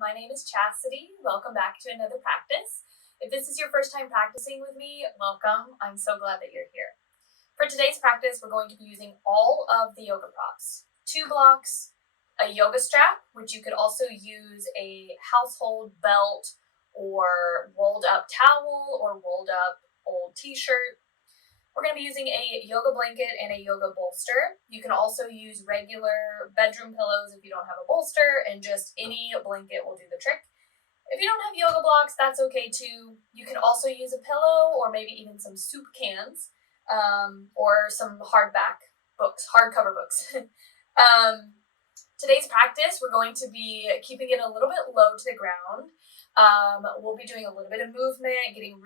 My name is Chastity. Welcome back to another practice. If this is your first time practicing with me, welcome. I'm so glad that you're here. For today's practice, we're going to be using all of the yoga props. 2 blocks, a yoga strap, which you could also use a household belt or rolled up towel or rolled up old t-shirt. We're going to be using a yoga blanket and a yoga bolster. You can also use regular bedroom pillows if you don't have a bolster, and just any blanket will do the trick. If you don't have yoga blocks, that's okay too. You can also use a pillow or maybe even some soup cans or some hardcover books. Today's practice, we're going to be keeping it a little bit low to the ground. We'll be doing a little bit of movement, getting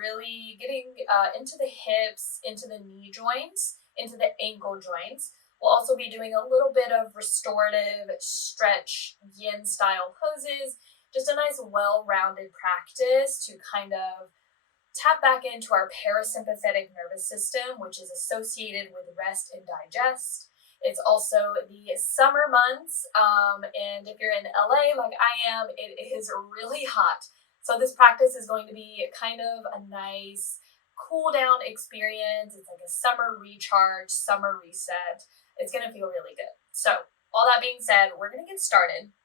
into the hips, into the knee joints, into the ankle joints. We'll also be doing a little bit of restorative stretch yin style poses, just a nice well-rounded practice to kind of tap back into our parasympathetic nervous system, which is associated with rest and digest. It's also the summer months, and if you're in LA like I am, it is really hot. So this practice is going to be kind of a nice cool down experience. It's like a summer recharge, summer reset. It's going to feel really good. So all that being said, we're going to get started.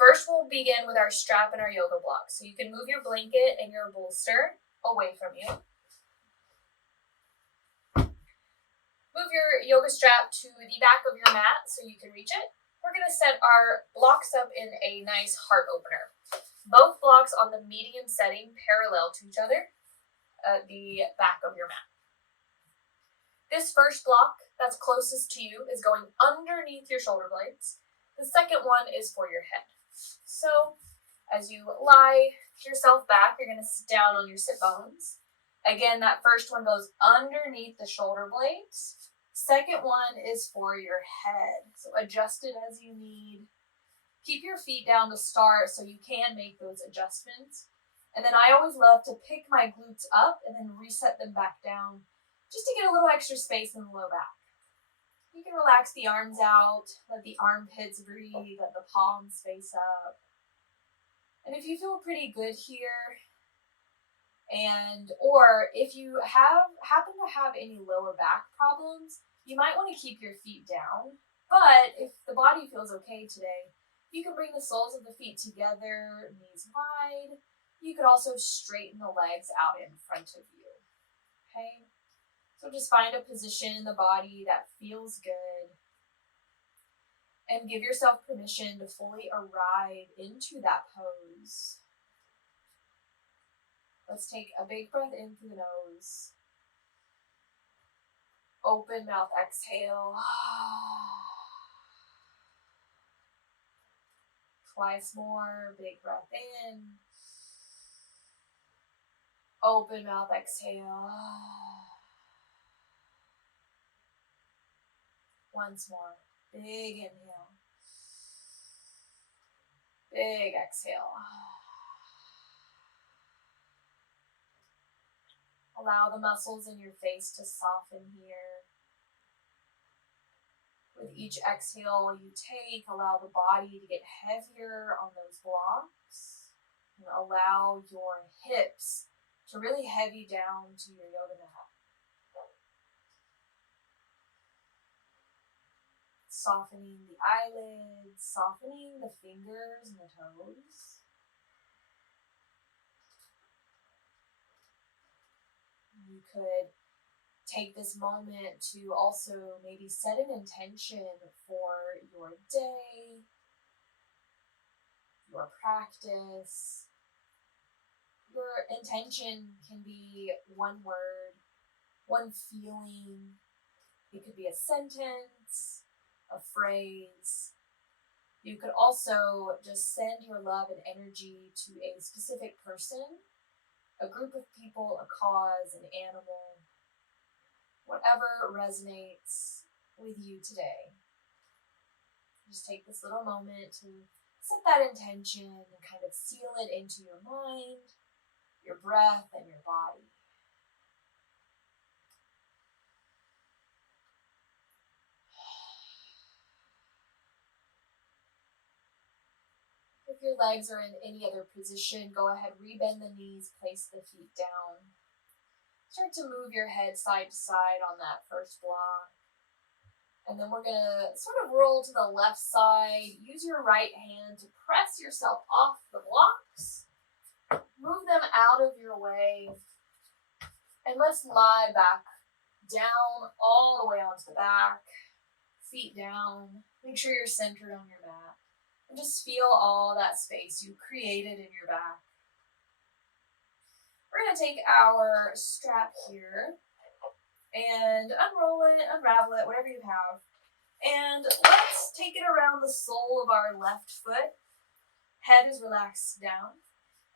First, we'll begin with our strap and our yoga block. So you can move your blanket and your bolster away from you. Move your yoga strap to the back of your mat so you can reach it. We're going to set our blocks up in a nice heart opener. Both blocks on the medium setting parallel to each other at the back of your mat. This first block that's closest to you is going underneath your shoulder blades. The second one is for your head. So as you lie yourself back, you're going to sit down on your sit bones. Again, that first one goes underneath the shoulder blades. Second one is for your head. So adjust it as you need. Keep your feet down to start so you can make those adjustments. And then I always love to pick my glutes up and then reset them back down just to get a little extra space in the low back. You can relax the arms out, let the armpits breathe, let the palms face up. And if you feel pretty good here, or if you happen to have any lower back problems, you might want to keep your feet down. But if the body feels okay today, you can bring the soles of the feet together, knees wide. You could also straighten the legs out in front of you. Okay? So just find a position in the body that feels good. And give yourself permission to fully arrive into that pose. Let's take a big breath in through the nose. Open mouth, exhale. Twice more, big breath in. Open mouth, exhale. Once more, big inhale. Big exhale. Allow the muscles in your face to soften here. With each exhale you take, allow the body to get heavier on those blocks. And allow your hips to really heavy down to your yoga mat. Softening the eyelids, softening the fingers and the toes. You could take this moment to also maybe set an intention for your day, your practice. Your intention can be one word, one feeling. It could be a sentence, a phrase. You could also just send your love and energy to a specific person, a group of people, a cause, an animal, whatever resonates with you today. Just take this little moment to set that intention and kind of seal it into your mind, your breath, and your body. If your legs are in any other position, go ahead, rebend the knees, place the feet down. Start to move your head side to side on that first block. And then we're going to sort of roll to the left side. Use your right hand to press yourself off the blocks. Move them out of your way. And let's lie back down all the way onto the back. Feet down. Make sure you're centered on your mat. And just feel all that space you created in your back. We're going to take our strap here and unroll it, unravel it, whatever you have. And let's take it around the sole of our left foot. Head is relaxed down.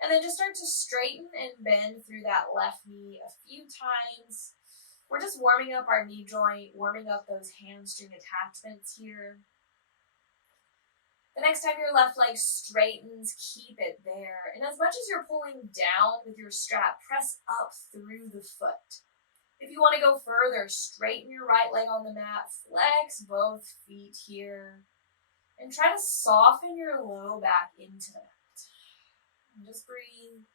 And then just start to straighten and bend through that left knee a few times. We're just warming up our knee joint, warming up those hamstring attachments here. The next time your left leg straightens, keep it there. And as much as you're pulling down with your strap, press up through the foot. If you want to go further, straighten your right leg on the mat, flex both feet here, and try to soften your low back into the mat. And just breathe.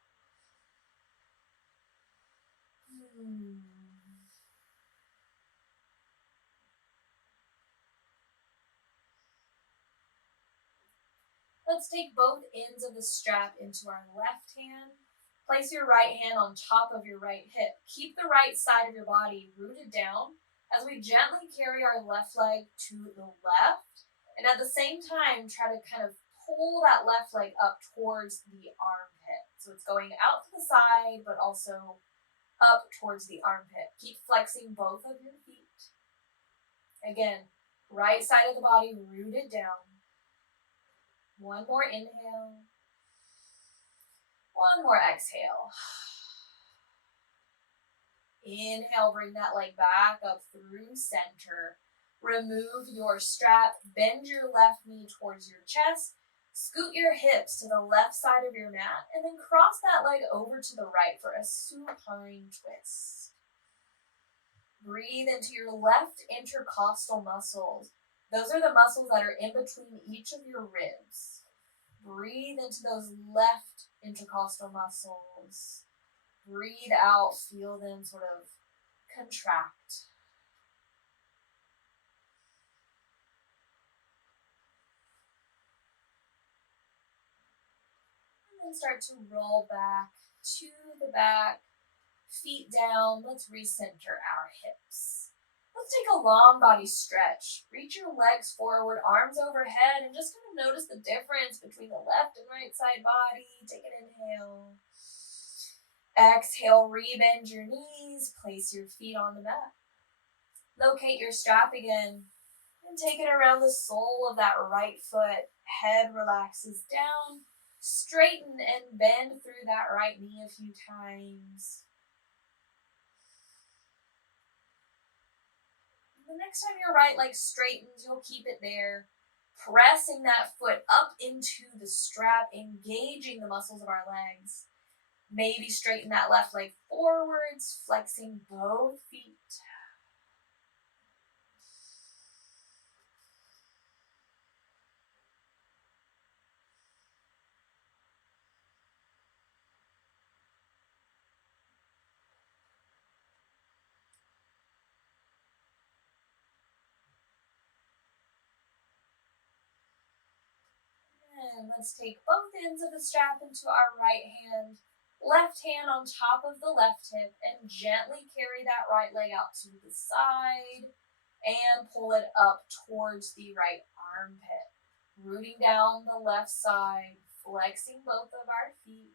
Let's take both ends of the strap into our left hand. Place your right hand on top of your right hip. Keep the right side of your body rooted down as we gently carry our left leg to the left. And at the same time, try to kind of pull that left leg up towards the armpit. So it's going out to the side, but also up towards the armpit. Keep flexing both of your feet. Again, right side of the body rooted down. One more inhale. One more exhale. Inhale, bring that leg back up through center. Remove your strap, bend your left knee towards your chest, scoot your hips to the left side of your mat, and then cross that leg over to the right for a supine twist. Breathe into your left intercostal muscles. Those are the muscles that are in between each of your ribs. Breathe into those left intercostal muscles. Breathe out, feel them sort of contract. And then start to roll back to the back, feet down. Let's recenter our hips. Let's take a long body stretch. Reach your legs forward, arms overhead, and just kind of notice the difference between the left and right side body. Take an inhale. Exhale, rebend your knees, place your feet on the mat. Locate your strap again, and take it around the sole of that right foot. Head relaxes down. Straighten and bend through that right knee a few times. The next time your right leg straightens, you'll keep it there, pressing that foot up into the strap, engaging the muscles of our legs. Maybe straighten that left leg forwards, flexing both feet. And let's take both ends of the strap into our right hand, left hand on top of the left hip, and gently carry that right leg out to the side and pull it up towards the right armpit. Rooting down the left side, flexing both of our feet.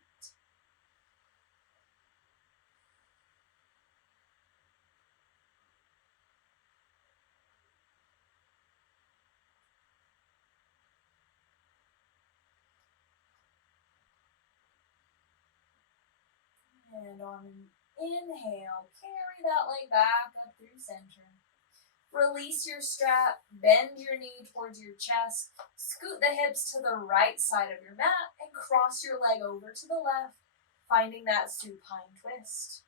And on an inhale, carry that leg back up through center. Release your strap, bend your knee towards your chest, scoot the hips to the right side of your mat, and cross your leg over to the left, finding that supine twist.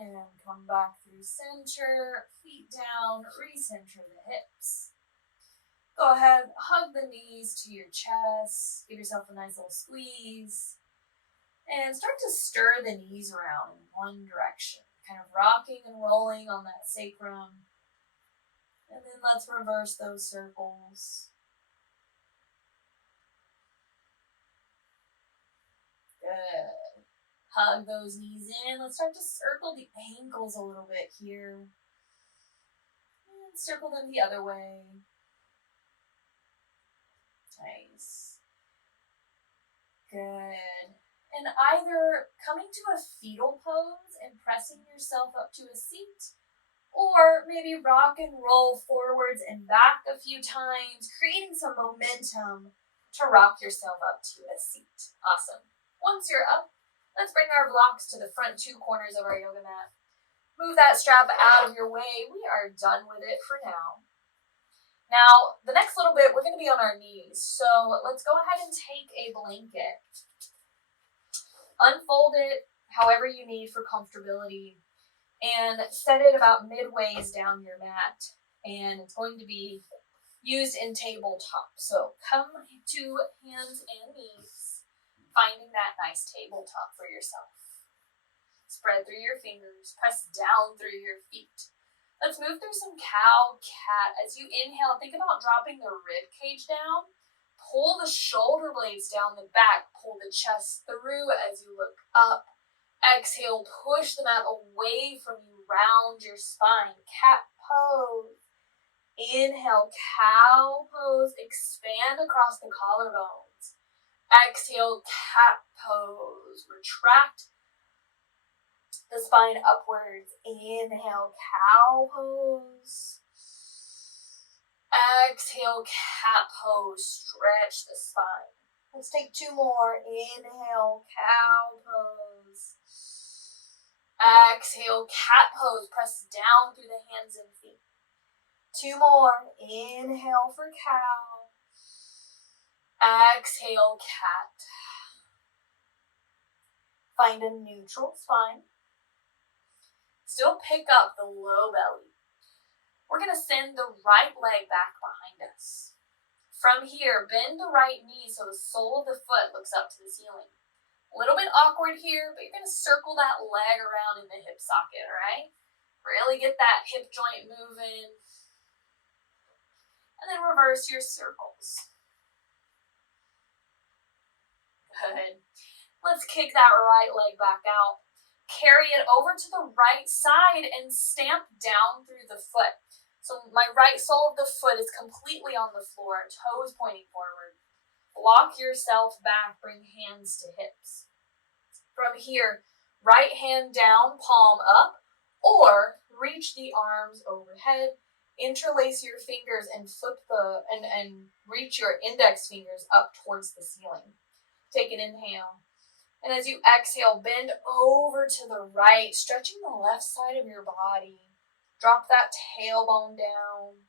and come back through center, feet down, recenter the hips. Go ahead, hug the knees to your chest, give yourself a nice little squeeze, and start to stir the knees around in one direction, kind of rocking and rolling on that sacrum. And then let's reverse those circles. Good. Hug those knees in. Let's start to circle the ankles a little bit here. And circle them the other way. Nice. Good. And either coming to a fetal pose and pressing yourself up to a seat, or maybe rock and roll forwards and back a few times, creating some momentum to rock yourself up to a seat. Awesome. Once you're up, let's bring our blocks to the front two corners of our yoga mat. Move that strap out of your way. We are done with it for now. Now, the next little bit, we're going to be on our knees. So let's go ahead and take a blanket. Unfold it however you need for comfortability and set it about midways down your mat. And it's going to be used in tabletop. So come to hands and knees, finding that nice tabletop for yourself. Spread through your fingers, press down through your feet. Let's move through some cow cat. As you inhale, think about dropping the rib cage down. Pull the shoulder blades down the back. Pull the chest through as you look up. Exhale, push the mat away from you. Round your spine. Cat pose. Inhale, cow pose. Expand across the collarbones. Exhale, cat pose. Retract the spine upwards. Inhale, cow pose. Exhale, cat pose. Stretch the spine. Let's take two more. Inhale, cow pose. Exhale, cat pose. Press down through the hands and feet. Two more. Inhale for cow. Exhale, cat. Find a neutral spine. Still pick up the low belly. We're going to send the right leg back behind us. From here, bend the right knee so the sole of the foot looks up to the ceiling. A little bit awkward here, but you're going to circle that leg around in the hip socket, all right? Really get that hip joint moving. And then reverse your circles. Good. Let's kick that right leg back out. Carry it over to the right side and stamp down through the foot. So my right sole of the foot is completely on the floor, toes pointing forward. Lock yourself back, bring hands to hips. From here, right hand down, palm up, or reach the arms overhead, interlace your fingers and and reach your index fingers up towards the ceiling. Take an inhale. And as you exhale, bend over to the right, stretching the left side of your body. Drop that tailbone down.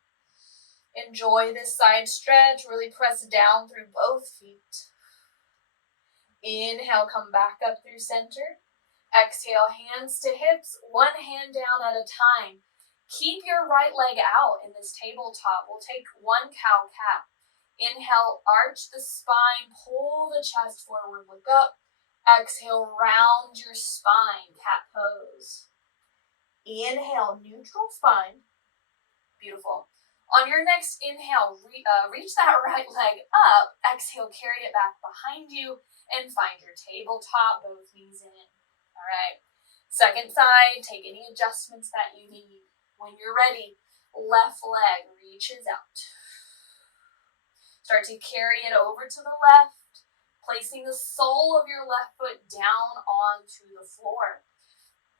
Enjoy this side stretch. Really press down through both feet. Inhale, come back up through center. Exhale, hands to hips, one hand down at a time. Keep your right leg out in this tabletop. We'll take one cow cat. Inhale, arch the spine, pull the chest forward, look up. Exhale, round your spine, cat pose. Inhale, neutral spine. Beautiful. On your next inhale, reach that right leg up. Exhale, carry it back behind you and find your tabletop, both knees in. All right. Second side, take any adjustments that you need. When you're ready, left leg reaches out. Start to carry it over to the left. Placing the sole of your left foot down onto the floor.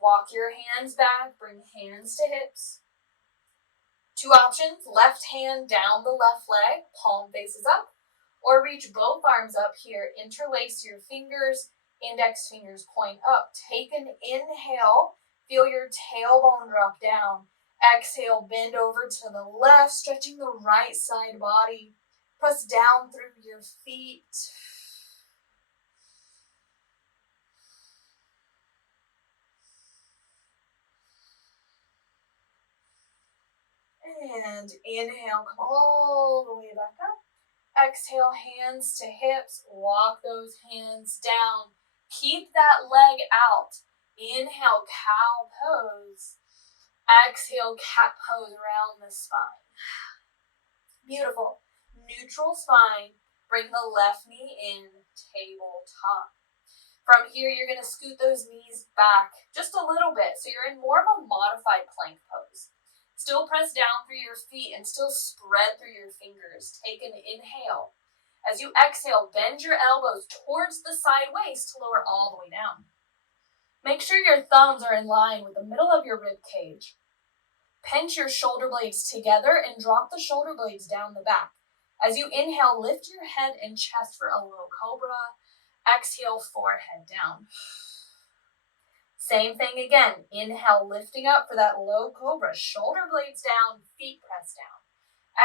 Walk your hands back, bring hands to hips. Two options, left hand down the left leg, palm faces up, or reach both arms up here, interlace your fingers, index fingers point up. Take an inhale, feel your tailbone drop down. Exhale, bend over to the left, stretching the right side body. Press down through your feet. And inhale, come all the way back up. Exhale, hands to hips. Walk those hands down. Keep that leg out. Inhale, cow pose. Exhale, cat pose around the spine. Beautiful. Neutral spine. Bring the left knee in, tabletop. From here, you're going to scoot those knees back just a little bit, so you're in more of a modified plank pose. Still press down through your feet and still spread through your fingers. Take an inhale. As you exhale, bend your elbows towards the side waist to lower all the way down. Make sure your thumbs are in line with the middle of your rib cage. Pinch your shoulder blades together and drop the shoulder blades down the back. As you inhale, lift your head and chest for a low cobra. Exhale, forehead down. Same thing again. Inhale, lifting up for that low cobra. Shoulder blades down, feet pressed down.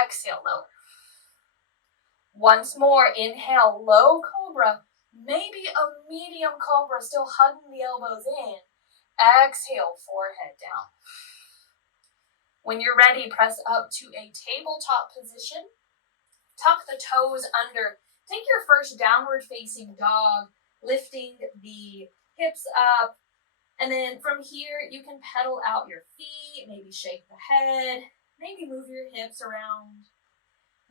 Exhale, lower. Once more, inhale, low cobra. Maybe a medium cobra, still hugging the elbows in. Exhale, forehead down. When you're ready, press up to a tabletop position. Tuck the toes under. Take your first downward facing dog, lifting the hips up. And then from here, you can pedal out your feet, maybe shake the head, maybe move your hips around.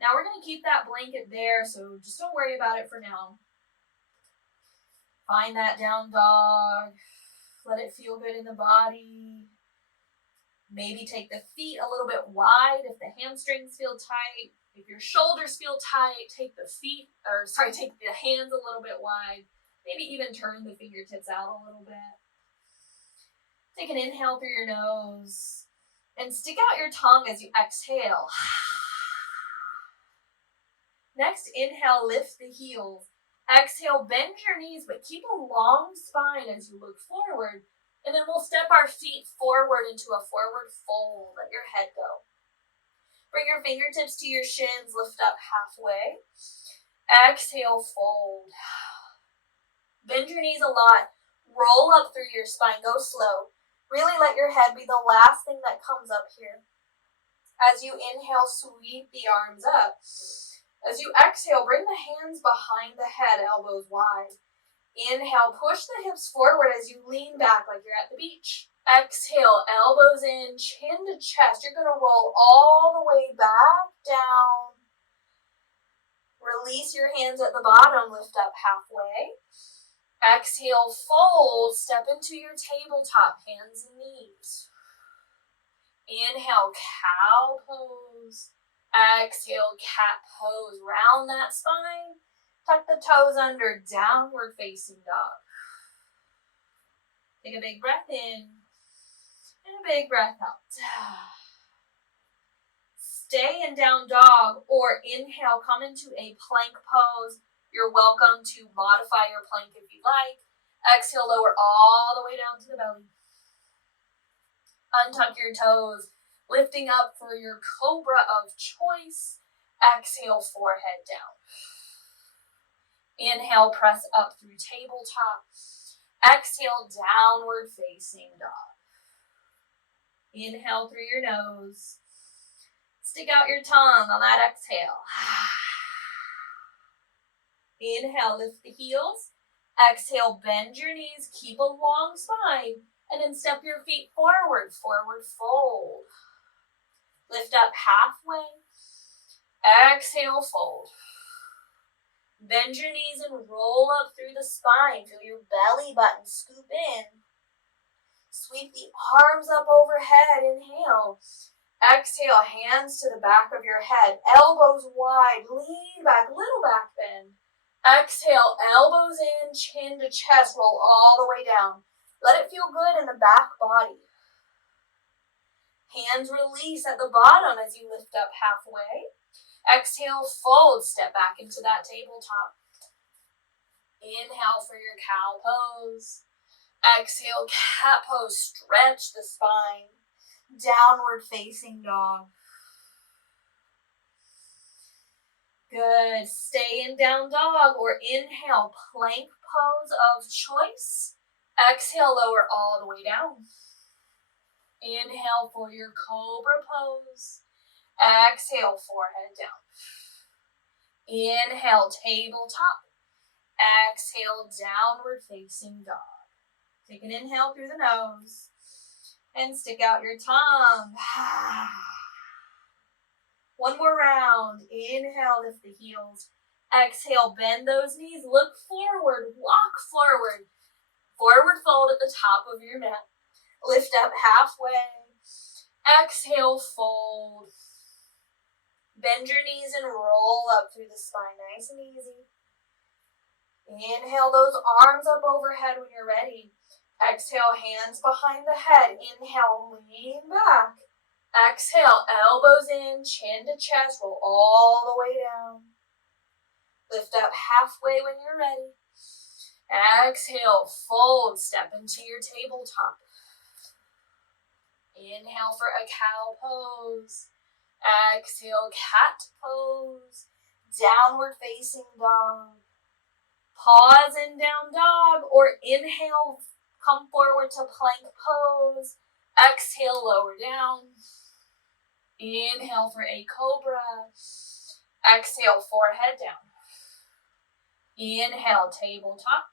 Now we're going to keep that blanket there, so just don't worry about it for now. Find that down dog. Let it feel good in the body. Maybe take the feet a little bit wide if the hamstrings feel tight. If your shoulders feel tight, take the hands a little bit wide. Maybe even turn the fingertips out a little bit. Take an inhale through your nose and stick out your tongue as you exhale. Next, inhale, lift the heels. Exhale, bend your knees, but keep a long spine as you look forward. And then we'll step our feet forward into a forward fold. Let your head go. Bring your fingertips to your shins, lift up halfway. Exhale, fold. Bend your knees a lot. Roll up through your spine, go slow. Really let your head be the last thing that comes up here. As you inhale, sweep the arms up. As you exhale, bring the hands behind the head, elbows wide. Inhale, push the hips forward as you lean back like you're at the beach. Exhale, elbows in, chin to chest. You're going to roll all the way back down. Release your hands at the bottom, lift up halfway. Exhale, fold, step into your tabletop, hands and knees. Inhale, cow pose. Exhale, cat pose. Round that spine. Tuck the toes under, downward facing dog. Take a big breath in and a big breath out. Stay in down dog or inhale, come into a plank pose. You're welcome to modify your plank if you like. Exhale, lower all the way down to the belly. Untuck your toes, lifting up for your cobra of choice. Exhale, forehead down. Inhale, press up through tabletop. Exhale, downward facing dog. Inhale through your nose. Stick out your tongue on that exhale. Inhale, lift the heels. Exhale, bend your knees. Keep a long spine. And then step your feet forward, forward fold. Lift up halfway. Exhale, fold. Bend your knees and roll up through the spine. Feel your belly button scoop in. Sweep the arms up overhead. Inhale. Exhale, hands to the back of your head. Elbows wide. Lean back, little back bend. Exhale, elbows in, chin to chest. Roll all the way down. Let it feel good in the back body. Hands release at the bottom as you lift up halfway. Exhale, fold, step back into that tabletop. Inhale for your cow pose. Exhale, cat pose, stretch the spine. Downward facing dog. Good. Stay in down dog or inhale, plank pose of choice. Exhale, lower all the way down. Inhale for your cobra pose. Exhale, forehead down. Inhale, tabletop. Exhale, downward facing dog. Take an inhale through the nose and stick out your tongue. One more round. Inhale, lift the heels. Exhale, bend those knees. Look forward, walk forward. Forward fold at the top of your mat. Lift up halfway. Exhale, fold. Bend your knees and roll up through the spine, nice and easy. Inhale those arms up overhead when you're ready. Exhale, hands behind the head. Inhale, lean back. Exhale, elbows in, chin to chest, roll all the way down. Lift up halfway when you're ready. Exhale, fold, step into your tabletop. Inhale for a cow pose. Exhale, cat pose. Downward facing dog. Pause in down dog, or inhale, come forward to plank pose. Exhale, lower down. Inhale for a cobra. Exhale, forehead down. Inhale, tabletop.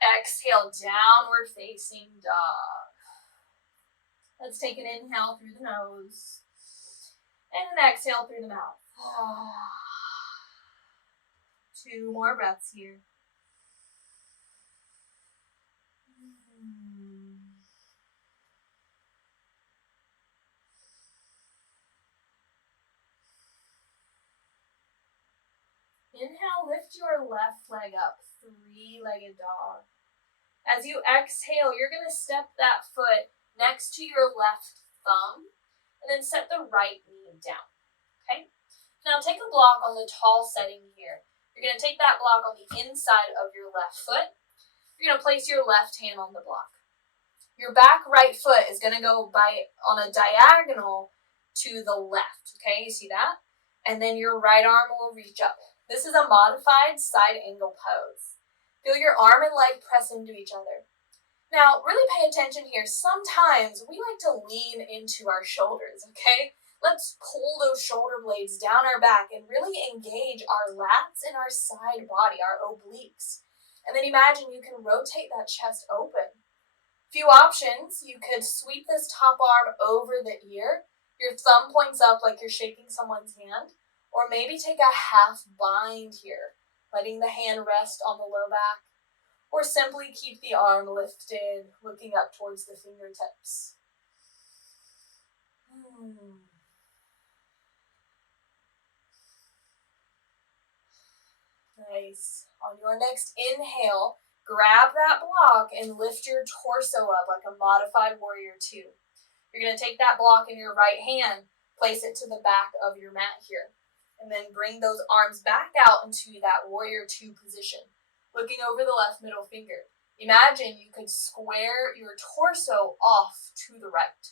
Exhale, downward facing dog. Let's take an inhale through the nose and an exhale through the mouth. 2 more breaths here. Inhale, lift your left leg up, 3-legged dog. As you exhale, you're going to step that foot next to your left thumb and then set the right knee down, okay? Now take a block on the tall setting here. You're going to take that block on the inside of your left foot. You're going to place your left hand on the block. Your back right foot is going to go on a diagonal to the left, okay? You see that? And then your right arm will reach up. This is a modified side angle pose. Feel your arm and leg press into each other. Now, really pay attention here. Sometimes we like to lean into our shoulders, okay? Let's pull those shoulder blades down our back and really engage our lats and our side body, our obliques. And then imagine you can rotate that chest open. Few options. You could sweep this top arm over the ear. Your thumb points up like you're shaking someone's hand. Or maybe take a half bind here, letting the hand rest on the low back. Or simply keep the arm lifted, looking up towards the fingertips. Nice. On your next inhale, grab that block and lift your torso up like a modified warrior 2. You're going to take that block in your right hand, place it to the back of your mat here. And then bring those arms back out into that warrior 2 position, looking over the left middle finger. Imagine you could square your torso off to the right.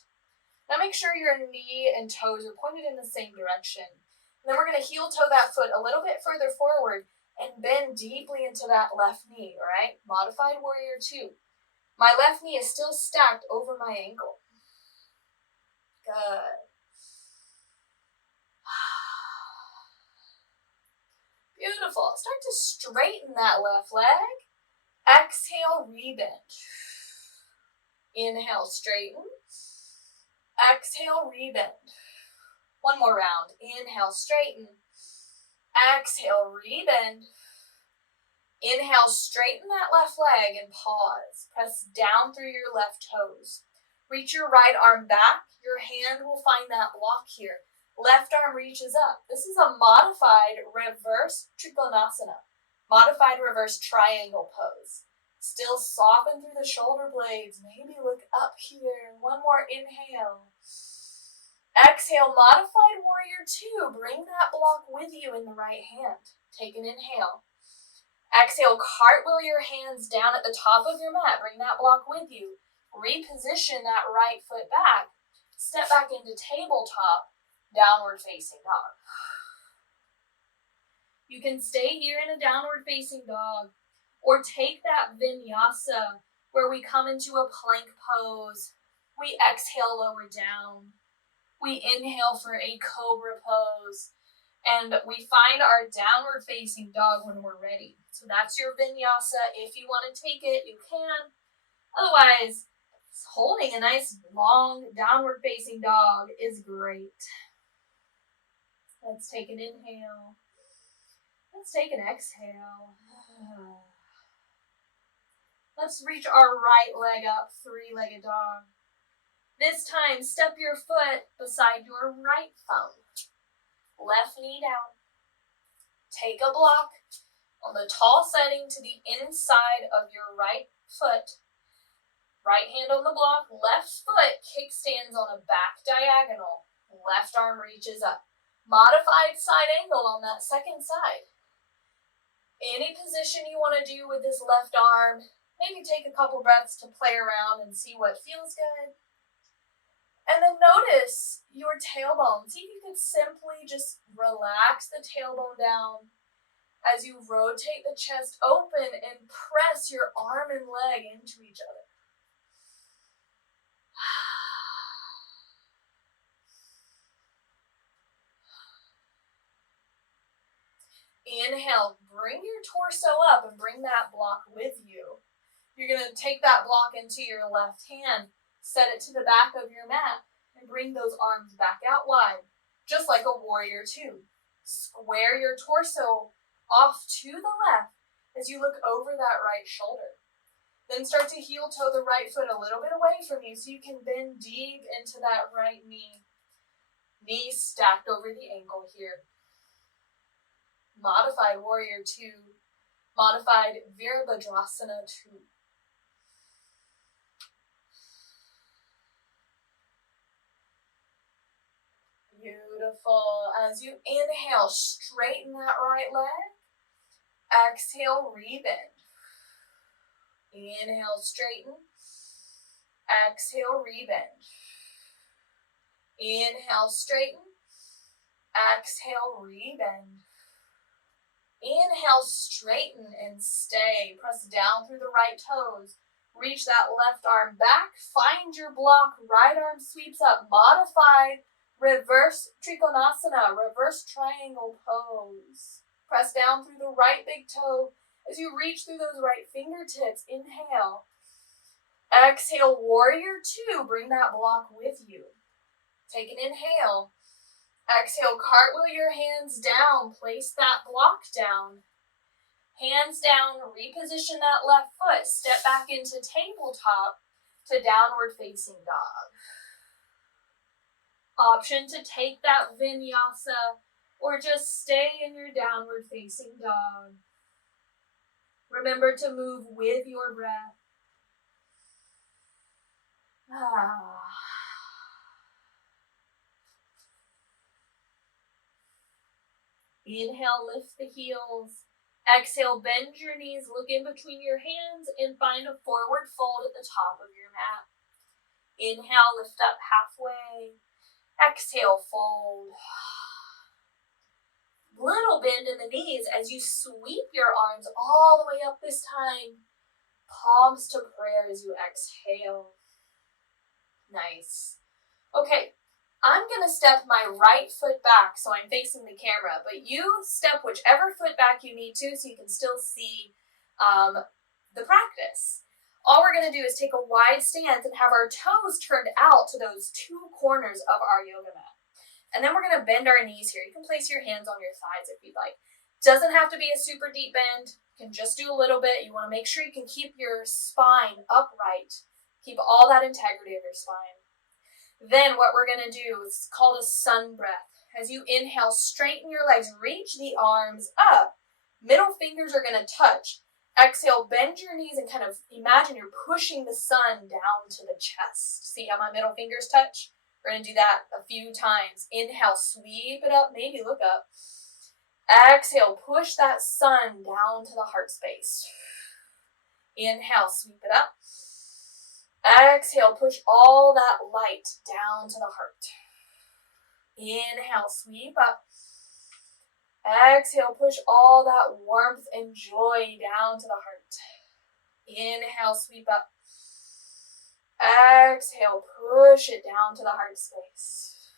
Now make sure your knee and toes are pointed in the same direction. And then we're going to heel toe that foot a little bit further forward and bend deeply into that left knee, all right? Modified warrior 2. My left knee is still stacked over my ankle. Good. Beautiful. Start to straighten that left leg. Exhale, rebend. Inhale, straighten. Exhale, rebend. One more round. Inhale, straighten. Exhale, rebend. Inhale, straighten that left leg and pause. Press down through your left toes. Reach your right arm back. Your hand will find that block here. Left arm reaches up. This is a modified reverse trikonasana, modified reverse triangle pose. Still soften through the shoulder blades. Maybe look up here. One more inhale. Exhale, modified warrior 2. Bring that block with you in the right hand. Take an inhale. Exhale, cartwheel your hands down at the top of your mat. Bring that block with you. Reposition that right foot back. Step back into tabletop. Downward facing dog. You can stay here in a downward facing dog or take that vinyasa where we come into a plank pose. We exhale, lower down. We inhale for a cobra pose. And we find our downward facing dog when we're ready. So that's your vinyasa. If you want to take it, you can. Otherwise, holding a nice long downward facing dog is great. Let's take an inhale. Let's take an exhale. Let's reach our right leg up, three-legged dog. This time, step your foot beside your right thumb. Left knee down. Take a block on the tall setting to the inside of your right foot. Right hand on the block, left foot kickstands on a back diagonal. Left arm reaches up. Modified side angle on that second side. Any position you want to do with this left arm, maybe take a couple breaths to play around and see what feels good. And then notice your tailbone. See if you can simply just relax the tailbone down as you rotate the chest open and press your arm and leg into each other. Inhale, bring your torso up and bring that block with you. You're going to take that block into your left hand. Set it to the back of your mat and bring those arms back out wide, just like a warrior two. Square your torso off to the left as you look over that right shoulder. Then start to heel toe the right foot a little bit away from you so you can bend deep into that right knee. Knee stacked over the ankle here. Modified warrior two. Modified Virabhadrasana two. Beautiful. As you inhale, straighten that right leg. Exhale, rebend. Inhale, straighten. Exhale, rebend. Inhale, straighten. Exhale, rebend. Inhale, straighten and stay. Press down through the right toes. Reach that left arm back. Find your block. Right arm sweeps up. Modified reverse trikonasana, reverse triangle pose. Press down through the right big toe as you reach through those right fingertips. Inhale. Exhale, warrior two. Bring that block with you. Take an inhale. Exhale, cartwheel your hands down. Place that block down. Hands down, reposition that left foot. Step back into tabletop to downward facing dog. Option to take that vinyasa or just stay in your downward facing dog. Remember to move with your breath. Inhale, lift the heels. Exhale, bend your knees, look in between your hands, and find a forward fold at the top of your mat. Inhale, lift up halfway. Exhale, fold. Little bend in the knees as you sweep your arms all the way up this time. Palms to prayer as you exhale. Nice. Okay, I'm going to step my right foot back so I'm facing the camera, but you step whichever foot back you need to so you can still see the practice. All we're going to do is take a wide stance and have our toes turned out to those two corners of our yoga mat. And then we're going to bend our knees here. You can place your hands on your thighs if you'd like. Doesn't have to be a super deep bend. You can just do a little bit. You want to make sure you can keep your spine upright. Keep all that integrity of your spine. Then what we're going to do is called a sun breath. As you inhale, straighten your legs. Reach the arms up. Middle fingers are going to touch. Exhale, bend your knees and kind of imagine you're pushing the sun down to the chest. See how my middle fingers touch? We're going to do that a few times. Inhale, sweep it up, maybe look up. Exhale, push that sun down to the heart space. Inhale, sweep it up. Exhale, push all that light down to the heart. Inhale, sweep up. Exhale, push all that warmth and joy down to the heart. Inhale, sweep up. Exhale, push it down to the heart space.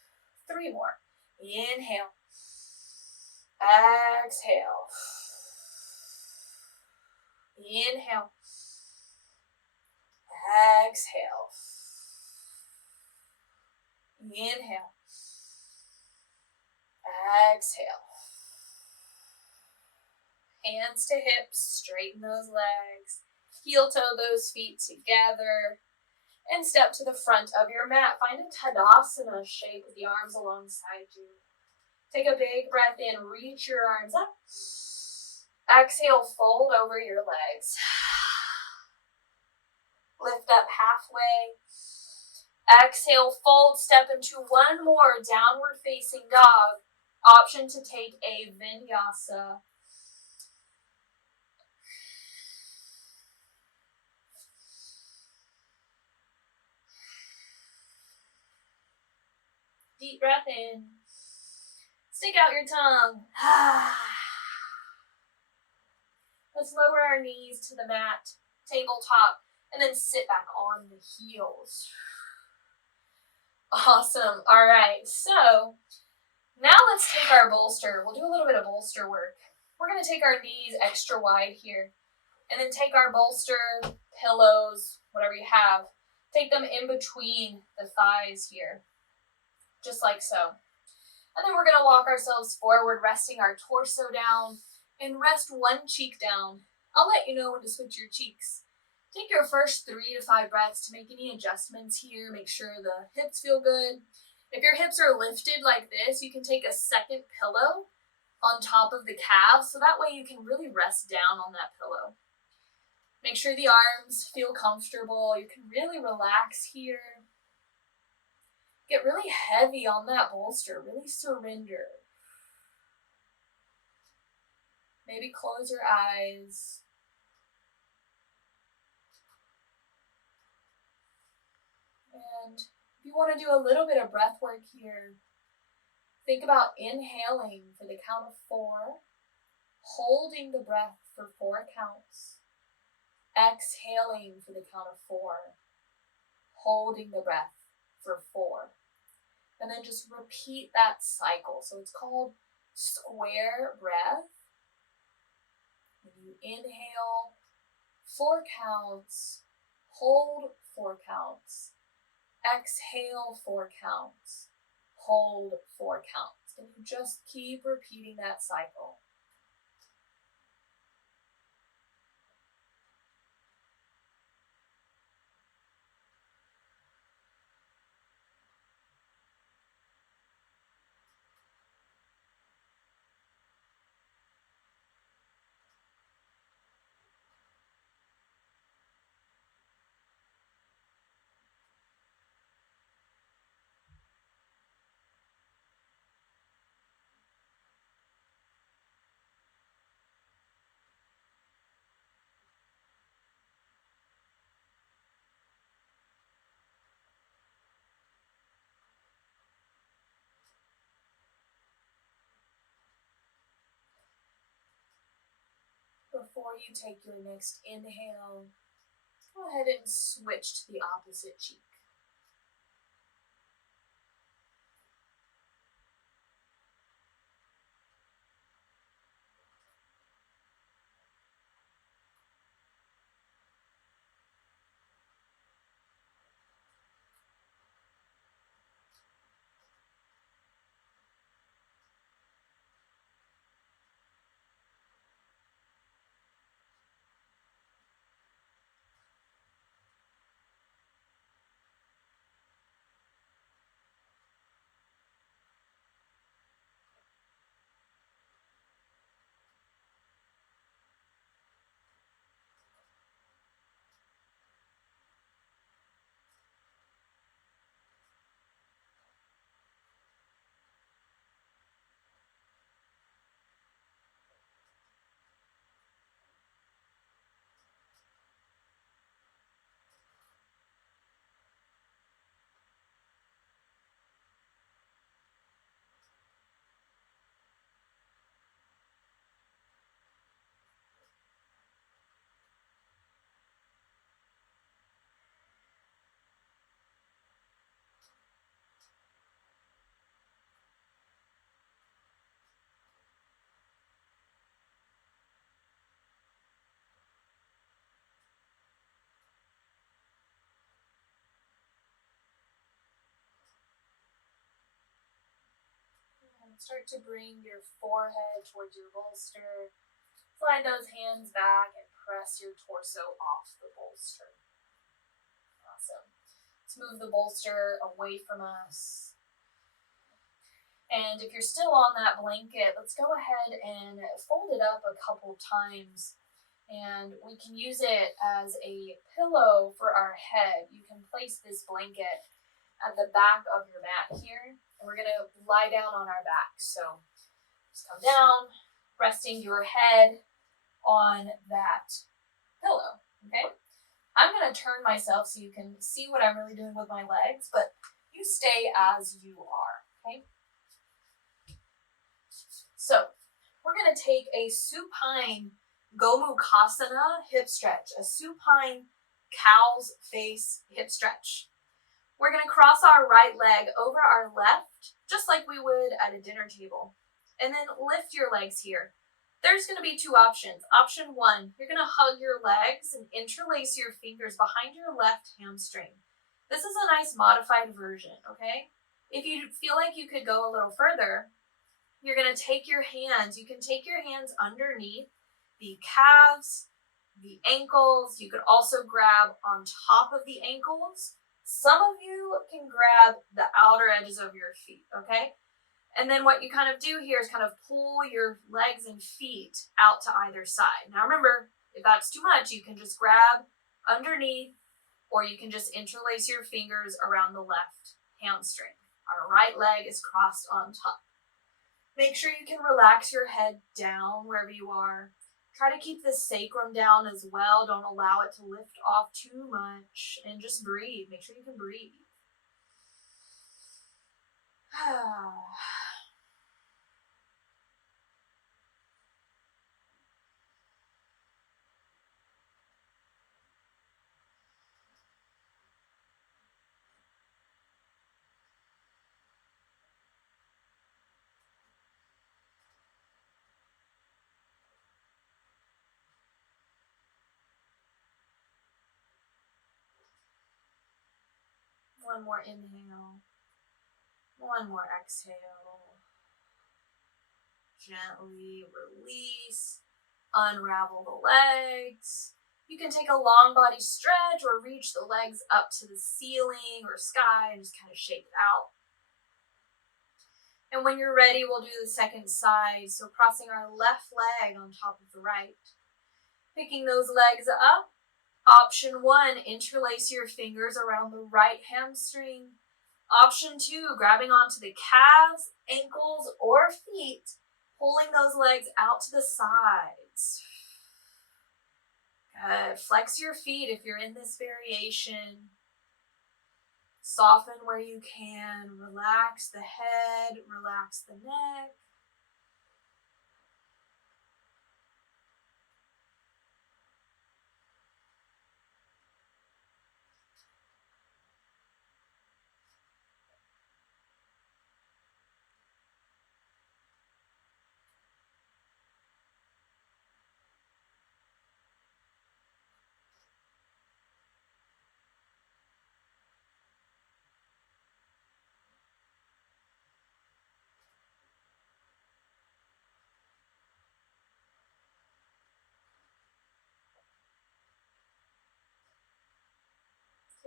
3 more. Inhale. Exhale. Inhale. Exhale. Inhale. Exhale. Hands to hips, straighten those legs. Heel toe those feet together. And step to the front of your mat. Find a Tadasana shape with the arms alongside you. Take a big breath in, reach your arms up. Exhale, fold over your legs. Lift up halfway. Exhale, fold, step into one more downward facing dog. Option to take a Vinyasa. Deep breath in. Stick out your tongue. Let's lower our knees to the mat, tabletop, and then sit back on the heels. Awesome. All right, so now let's take our bolster. We'll do a little bit of bolster work. We're going to take our knees extra wide here, and then take our bolster, pillows, whatever you have, take them in between the thighs here, just like so. And then we're going to walk ourselves forward, resting our torso down, and rest one cheek down. I'll let you know when to switch your cheeks. Take your first 3 to 5 breaths to make any adjustments here. Make sure the hips feel good. If your hips are lifted like this, you can take a second pillow on top of the calves, so that way you can really rest down on that pillow. Make sure the arms feel comfortable. You can really relax here. Get really heavy on that bolster. Really surrender. Maybe close your eyes. And if you want to do a little bit of breath work here, think about inhaling for the count of 4, holding the breath for 4 counts, exhaling for the count of 4, holding the breath for 4. And then just repeat that cycle. So it's called square breath. When you inhale, 4 counts, hold 4 counts, exhale 4 counts, hold 4 counts. And you just keep repeating that cycle. Before you take your next inhale, go ahead and switch to the opposite cheek. Start to bring your forehead towards your bolster. Slide those hands back and press your torso off the bolster. Awesome. Let's move the bolster away from us. And if you're still on that blanket, let's go ahead and fold it up a couple times. And we can use it as a pillow for our head. You can place this blanket at the back of your mat here. And we're going to lie down on our back. So just come down, resting your head on that pillow, okay? I'm going to turn myself so you can see what I'm really doing with my legs, but you stay as you are, okay? So we're going to take a supine Gomukhasana hip stretch, a supine cow's face hip stretch. We're going to cross our right leg over our left, just like we would at a dinner table, and then lift your legs here. There's going to be two options. Option one, you're going to hug your legs and interlace your fingers behind your left hamstring. This is a nice modified version, okay? If you feel like you could go a little further, you're going to take your hands. You can take your hands underneath the calves, the ankles. You could also grab on top of the ankles. Some of you can grab the outer edges of your feet, okay? And then what you kind of do here is kind of pull your legs and feet out to either side. Now remember, if that's too much, you can just grab underneath, or you can just interlace your fingers around the left hamstring. Our right leg is crossed on top. Make sure you can relax your head down wherever you are. Try to keep the sacrum down as well. Don't allow it to lift off too much. And just breathe. Make sure you can breathe. One more inhale. One more exhale. Gently release. Unravel the legs. You can take a long body stretch or reach the legs up to the ceiling or sky and just kind of shake it out. And when you're ready, we'll do the second side. So crossing our left leg on top of the right. Picking those legs up. Option one, interlace your fingers around the right hamstring. Option two, grabbing onto the calves, ankles, or feet, pulling those legs out to the sides. Good. Flex your feet if you're in this variation. Soften where you can. Relax the head, relax the neck.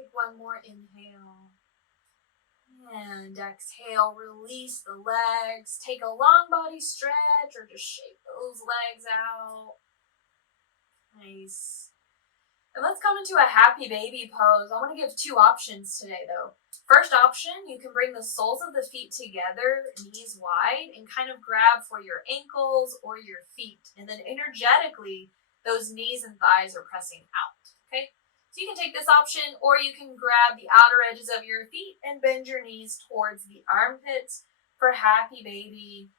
Take one more inhale. And exhale, release the legs. Take a long body stretch or just shake those legs out. Nice. And let's come into a happy baby pose. I want to give two options today though. First option, you can bring the soles of the feet together, knees wide, and kind of grab for your ankles or your feet. And then energetically, those knees and thighs are pressing out, okay? So you can take this option, or you can grab the outer edges of your feet and bend your knees towards the armpits for happy baby.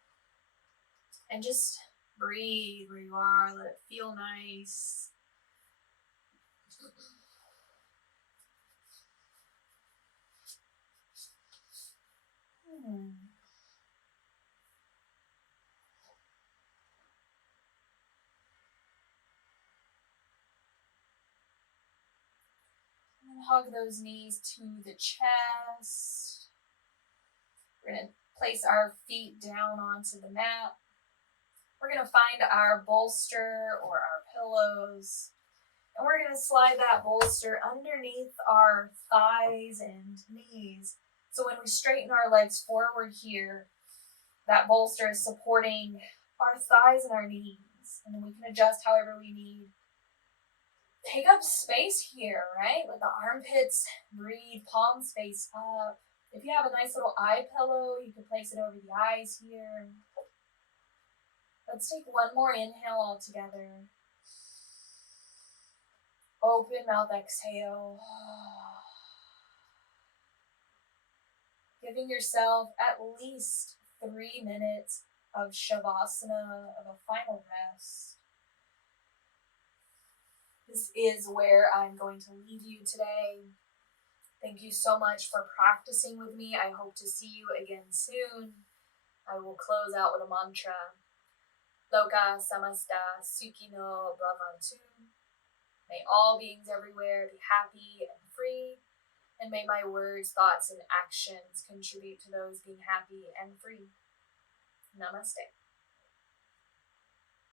And just breathe where you are. Let it feel nice. And hug those knees to the chest. We're going to place our feet down onto the mat. We're going to find our bolster or our pillows, and we're going to slide that bolster underneath our thighs and knees. So when we straighten our legs forward here, that bolster is supporting our thighs and our knees, and then we can adjust however we need. Take up space here, right? Let the armpits breathe, palms face up. If you have a nice little eye pillow, you can place it over the eyes here. Let's take one more inhale all together. Open mouth exhale. Giving yourself at least 3 minutes of shavasana, of a final rest. This is where I'm going to leave you today. Thank you so much for practicing with me. I hope to see you again soon. I will close out with a mantra. Loka samasta sukhino bhavantu. May all beings everywhere be happy and free, and may my words, thoughts, and actions contribute to those being happy and free. Namaste.